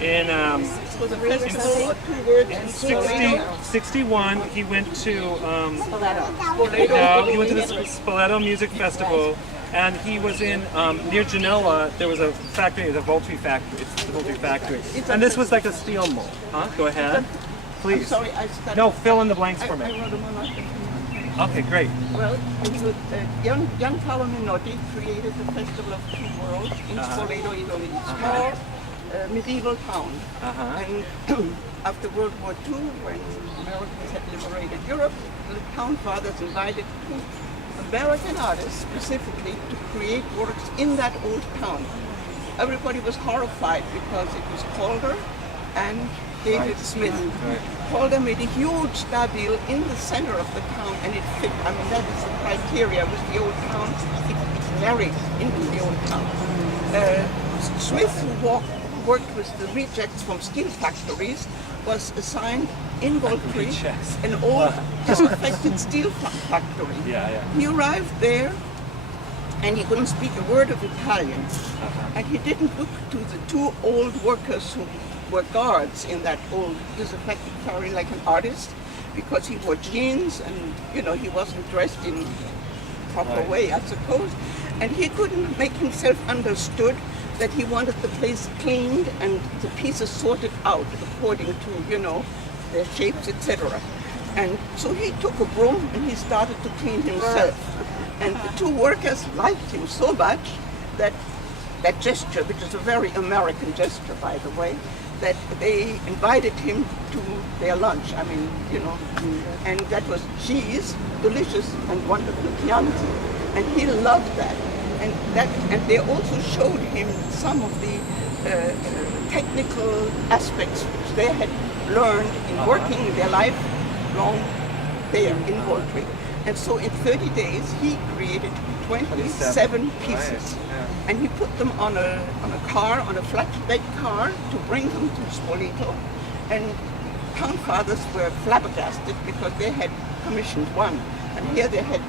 In For the festival, 2 words in 61, he went to Spoleto. he went to the Spoleto Music Festival, and he was in near Genoa. There was a factory, the Voltri factory. It's the Voltri factory, and this was like a steel mold. Huh? Go ahead, please. Sorry, I started. No, fill in the blanks for I me. wrote them on. Okay, great. Well, he was, Giancarlo Menotti created the Festival of Two Worlds in Spoleto, Italy. Small medieval town. And after World War II, when Americans had liberated Europe, the town fathers invited two American artists specifically to create works in that old town. Everybody was horrified because it was Calder and David Smith. Calder made a huge stabile in the center of the town, and it fit. I mean, that is the criteria with the old town. It married into the old town. Smith, who worked with the rejects from steel factories, was assigned in Voltri, an old disaffected steel factory. He arrived there, and he couldn't speak a word of Italian. And he didn't look to the two old workers who were guards in that old disaffected factory like an artist, because he wore jeans and, you know, he wasn't dressed in proper way, I suppose. And he couldn't make himself understood that he wanted the place cleaned and the pieces sorted out according to, you know, their shapes, etc. And so he took a broom and he started to clean himself. And the two workers liked him so much that that gesture, which is a very American gesture, by the way, that they invited him to their lunch. I mean, you know, and that was cheese, delicious and wonderful Chianti. And he loved that. And they also showed him some of the technical aspects which they had learned in working their life long there in Voltri. And so in 30 days he created 27 pieces. And he put them on a car, on a flatbed car, to bring them to Spoleto. And town fathers were flabbergasted because they had commissioned one. And here they had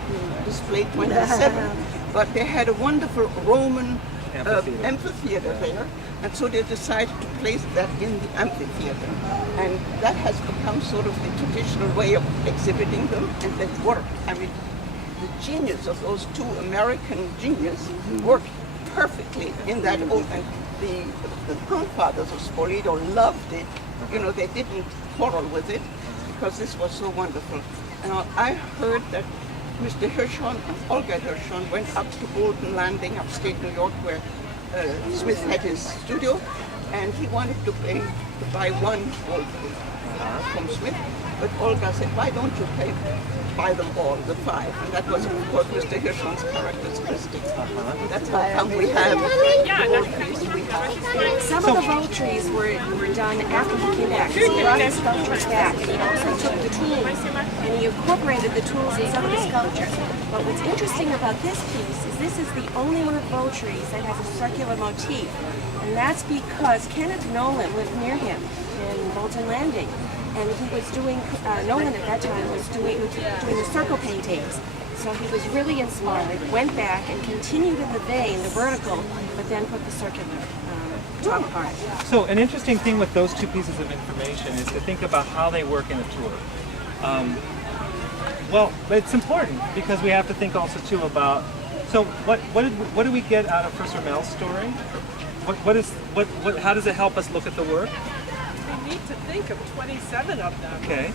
displayed 27. But they had a wonderful Roman amphitheater there, and so they decided to place that in the amphitheater. And that has become sort of the traditional way of exhibiting them, and they worked. I mean, the genius of those two American geniuses worked perfectly in that old, and the grandfathers of Spoleto loved it. You know, they didn't quarrel with it because this was so wonderful. And I heard that Mr. Hirshhorn and Olga Hirshhorn went up to Bolton Landing, upstate New York, where Smith had his studio, and he wanted to buy one Voltri from Smith, but Olga said, why don't you buy them all, the 5? And that was, of course, Mr. Hirshhorn's characteristic. That's how come we have Voltris we have. Some of the Voltris were done after he came back. So he brought his sculptures back, and he also took the tools, and he incorporated the tools in some of the sculptures. But what's interesting about this piece is this is the only one of Voltris that has a circular motif. And that's because Kenneth Nolan lived near him in Bolton Landing. And he was doing, Nolan at that time was doing the circle paintings. So he was really inspired, went back and continued in the vein, the vertical, but then put the circular top part. So an interesting thing with those two pieces of information is to think about how they work in a tour. Well, it's important because we have to think also too about, so what do we get out of Professor Mel's story? How does it help us look at the work? We need to think of 27 of them. Okay.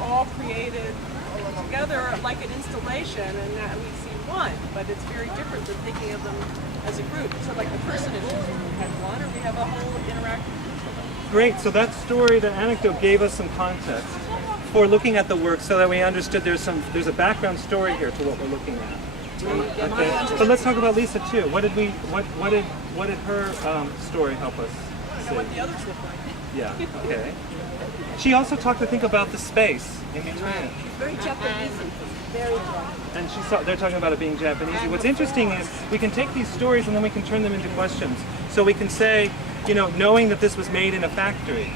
All created together like an installation, and that we see one, but it's very different than thinking of them as a group. So like the personages, we have one, or we have a whole interactive. Great, so that story, that anecdote gave us some context for looking at the work so that we understood there's a background story here to what we're looking at. Okay. So let's talk about Lisa too. What did her story help us see? What the others look like. Yeah, okay. She also talked to think about the space in between. Very Japanese, very dry. And they're talking about it being Japanese. What's interesting is we can take these stories and then we can turn them into questions. So we can say, you know, knowing that this was made in a factory,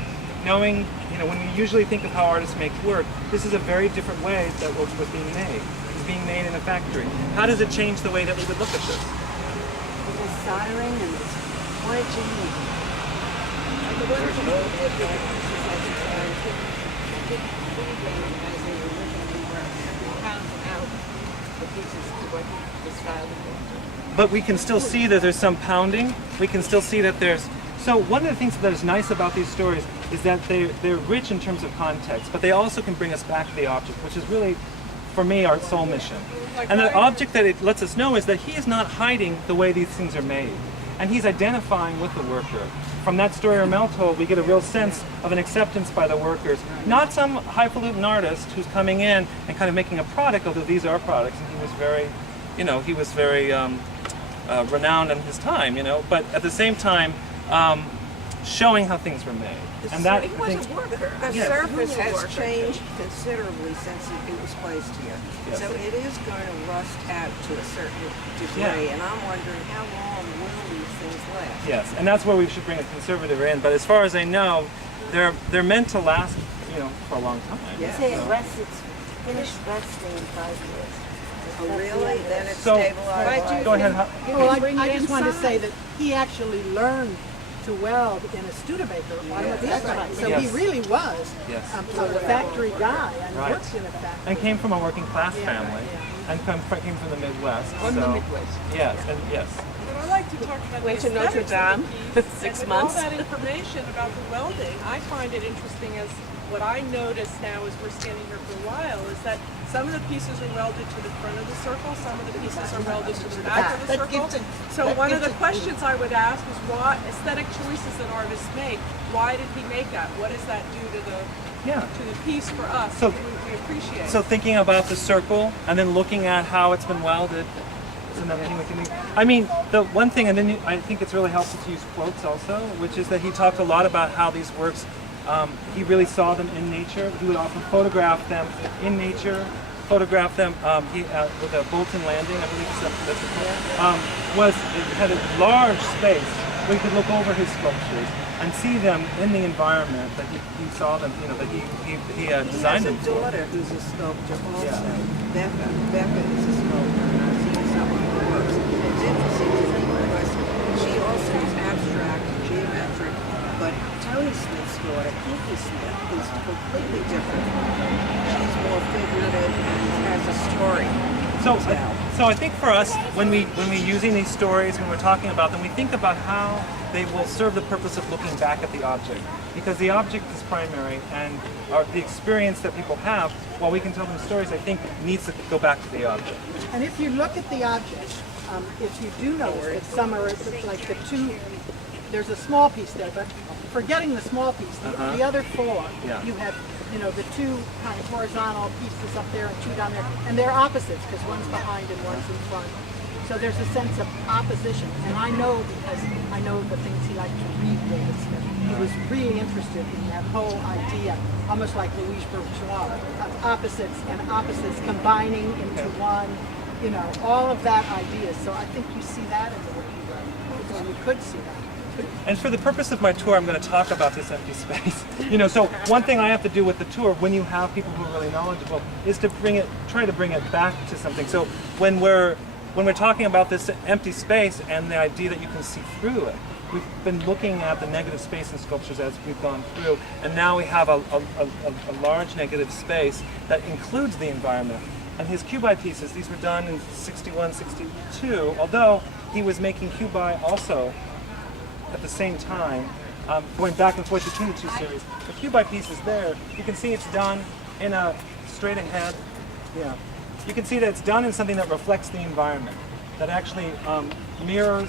knowing, you know, when we usually think of how artists make work, this is a very different way that work was being made. It's being made in a factory. How does it change the way that we would look at this? It was soldering and forging. But we can still see that there's some pounding. We can still see that there's... So one of the things that is nice about these stories is that they're rich in terms of context, but they also can bring us back to the object, which is really, for me, our sole mission. And the object that it lets us know is that he is not hiding the way these things are made. And he's identifying with the worker. From that story Ramel told, we get a real sense of an acceptance by the workers. Not some highfalutin artist who's coming in and kind of making a product, although these are products, and he was very, renowned in his time, but at the same time, showing how things were made. And that, he was a worker. The surface has changed considerably since it was placed here. Yes. So it is going to rust out to a certain degree, and I'm wondering how long will these things last? Yes, and that's where we should bring a conservator in. But as far as I know, they're meant to last, for a long time. Yeah. Say it rests, it's finished resting in 5 years. Oh, really? Then it's So- stabilized. Go ahead. Well, I just wanted to say that he actually learned to weld in a Studebaker automobile factory. So he Yes. really was Yes. a factory guy and Right. worked in a factory. And came from a working class Yeah, family, yeah. and came from the Midwest. From so, the Midwest. Yes, and yes. But I like to talk about Went the to Notre aesthetics of Dame, the piece, 6 and months. all that information about the welding. I find it interesting as what I notice now as we're standing here for a while is that some of the pieces are welded to the front of the circle, some of the pieces are welded to the back of the That circle. gives it- So that one of gives the it- questions I would ask is what aesthetic choices that artists make. Why did he make that? What does that do to Yeah. the piece for us? So- we appreciate. So thinking about the circle and then looking at how it's been welded is another thing we can do. I mean, the one thing, and then I think it's really helpful to use quotes also, which is that he talked a lot about how these works, he really saw them in nature. He would often photograph them in nature, photograph them with a Bolton Landing, I believe that's it had a large space where you could look over his sculptures and see them in the environment that he saw them, that he He designed has them a for. daughter who's a sculptor also. Yeah. Becca. Becca is a sculptor, and I've seen some of her works. It's interesting to me because she also is abstract, geometric, but Tony Smith's daughter, Kiki Smith, is completely different. She's more figurative and has a story. So I think for us, when we're using these stories, when we're talking about them, we think about how they will serve the purpose of looking back at the object, because the object is primary, and the experience that people have while we can tell them stories, I think, needs to go back to the object. And if you look at the object, if you do notice that some are like the two, there's a small piece there, but forgetting the small piece, the other four, Yeah. you have the two kind of horizontal pieces up there and two down there, and they're opposites because one's behind and one's in front. So there's a sense of opposition, and I know because I know the things he liked to read, David Smith. He was really interested in that whole idea, almost like Louise Bourgeois, of opposites and opposites combining into one, all of that idea. So I think you see that in the way he wrote, or you could see that. And for the purpose of my tour, I'm going to talk about this empty space. So one thing I have to do with the tour, when you have people who are really knowledgeable, is to try to bring it back to something. So when we're talking about this empty space and the idea that you can see through it, we've been looking at the negative space in sculptures as we've gone through, and now we have a large negative space that includes the environment. And his cubi pieces, these were done in 61, 62, although he was making cubi also at the same time, going back and forth between the two series. The cubi piece is there. You can see it's done in a straight ahead. Yeah. You can see that it's done in something that reflects the environment, that actually mirrors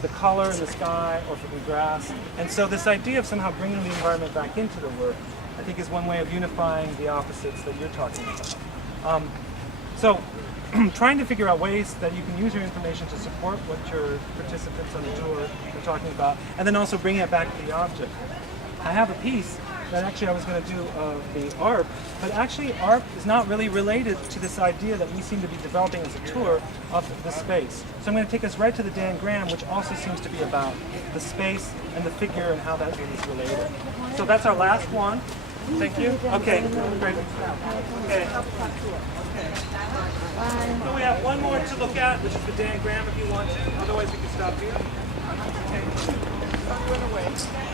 the color in the sky or from the grass. And so this idea of somehow bringing the environment back into the work, I think, is one way of unifying the opposites that you're talking about. So trying to figure out ways that you can use your information to support what your participants on the tour are talking about, and then also bring it back to the object. I have a piece that actually I was going to do the ARP, but actually ARP is not really related to this idea that we seem to be developing as a tour of the space. So I'm going to take us right to the Dan Graham, which also seems to be about the space and the figure and how that is related. So that's our last one. Thank you. Okay, great. Okay. So we have one more to look at, which is the Dan Graham if you want to. Otherwise we can stop here. Okay.